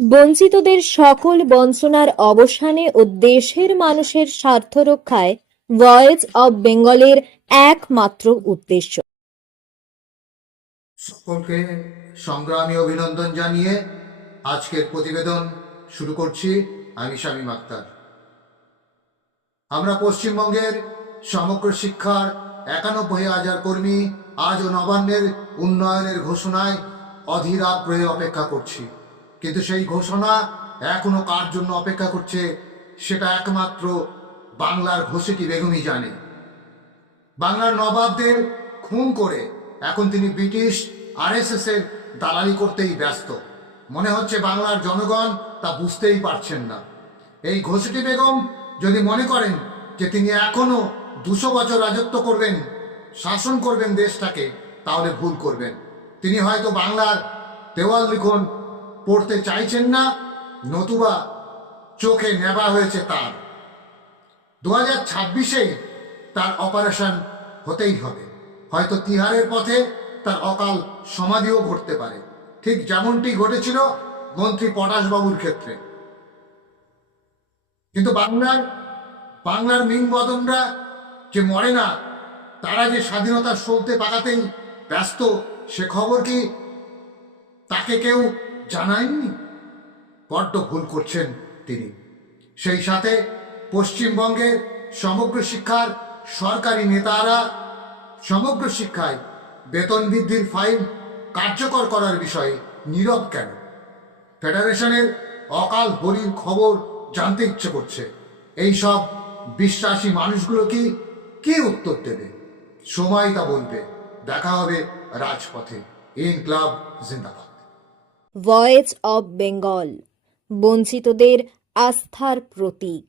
বঞ্চিতদের সকল বঞ্চনার অবসানে ও দেশের মানুষের স্বার্থ রক্ষায় ভয়েস অব বেঙ্গলের একমাত্র উদ্দেশ্য। সকলকে সংগ্রামী অভিনন্দন জানিয়ে আজকের প্রতিবেদন শুরু করছি। আমি শামীম আক্তার। আমরা পশ্চিমবঙ্গের সমগ্র শিক্ষার ৯১,০০০ কর্মী আজও নবান্নের উন্নয়নের ঘোষণায় অধীর আগ্রহে অপেক্ষা করছি, কিন্তু সেই ঘোষণা এখনো কার জন্য অপেক্ষা করছে সেটা একমাত্র বাংলার ঘোষেটি বেগমই জানে। বাংলার নবাবদের খুন করে এখন তিনি ব্রিটিশ RSS এর দালালি করতেই ব্যস্ত। মনে হচ্ছে বাংলার জনগণ তা বুঝতেই পারছেন না। এই ঘোষেটি বেগম যদি মনে করেন যে তিনি এখনো ২০০ বছর রাজত্ব করবেন, শাসন করবেন দেশটাকে, তাহলে ভুল করবেন। তিনি হয়তো বাংলার দেওয়াল লিখন পড়তে চাইছেন না, নতুবা চোখে নেবা হয়েছে তার। 2026-এ তার অপারেশন হতেই হবে। হয়তো তিহারের পথে তার অকাল সমাধিও ঘটতে পারে, ঠিক যেমনটি ঘটেছিল মন্ত্রী পটাশবাবুর ক্ষেত্রে। কিন্তু বাংলার মিংবদনরা যে মরে না, তারা যে স্বাধীনতার সলতে পাকাতেই ব্যস্ত, সে খবর কি তাকে কেউ জানায়নি? বড্ড ভুল করছেন তিনি। সেই সাথে পশ্চিমবঙ্গের সমগ্র শিক্ষার সরকারি নেতারা সমগ্র শিক্ষায় বেতন বৃদ্ধির ফাইল কার্যকর করার বিষয়ে নীরব কেন? ফেডারেশনের অকাল বলির খবর জানতে ইচ্ছে করছে। এই সব বিশ্বাসী মানুষগুলো কি উত্তর দেবে? সময় তা বলবে। দেখা হবে রাজপথে। ইনকলাব জিন্দাবাদ। ভয়েস অব বেঙ্গল বঞ্চিতদের আস্থার প্রতীক।